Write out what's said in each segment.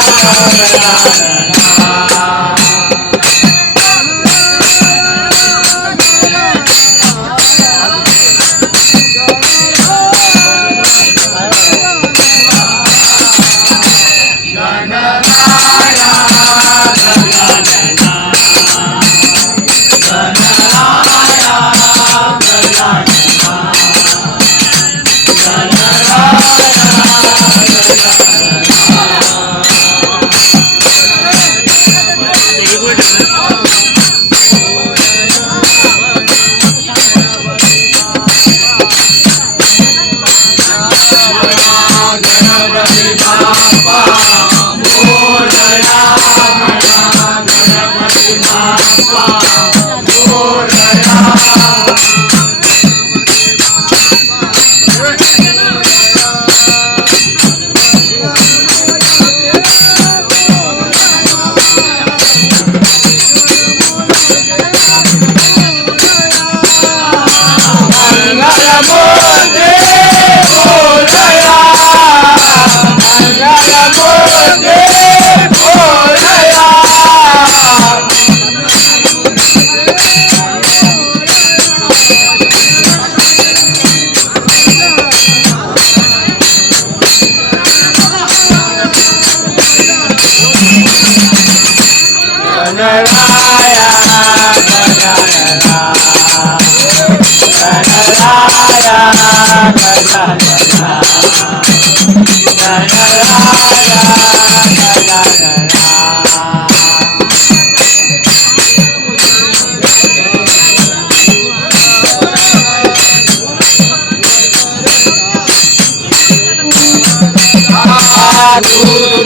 Ram Ram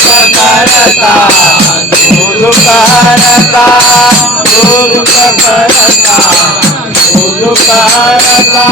करता दूर करता दूर करता दूर करता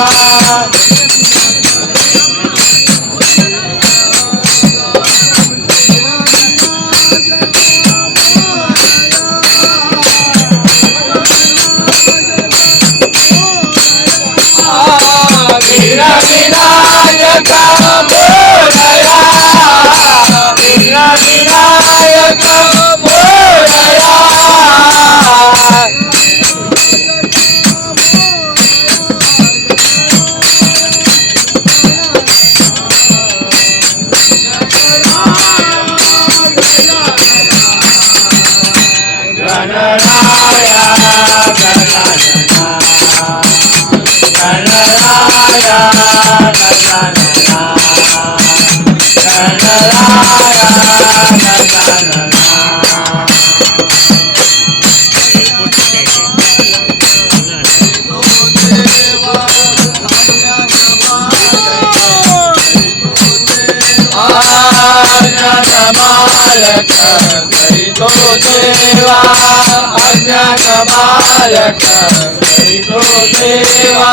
करी तो देवा अज्ञान बालक करी तो देवा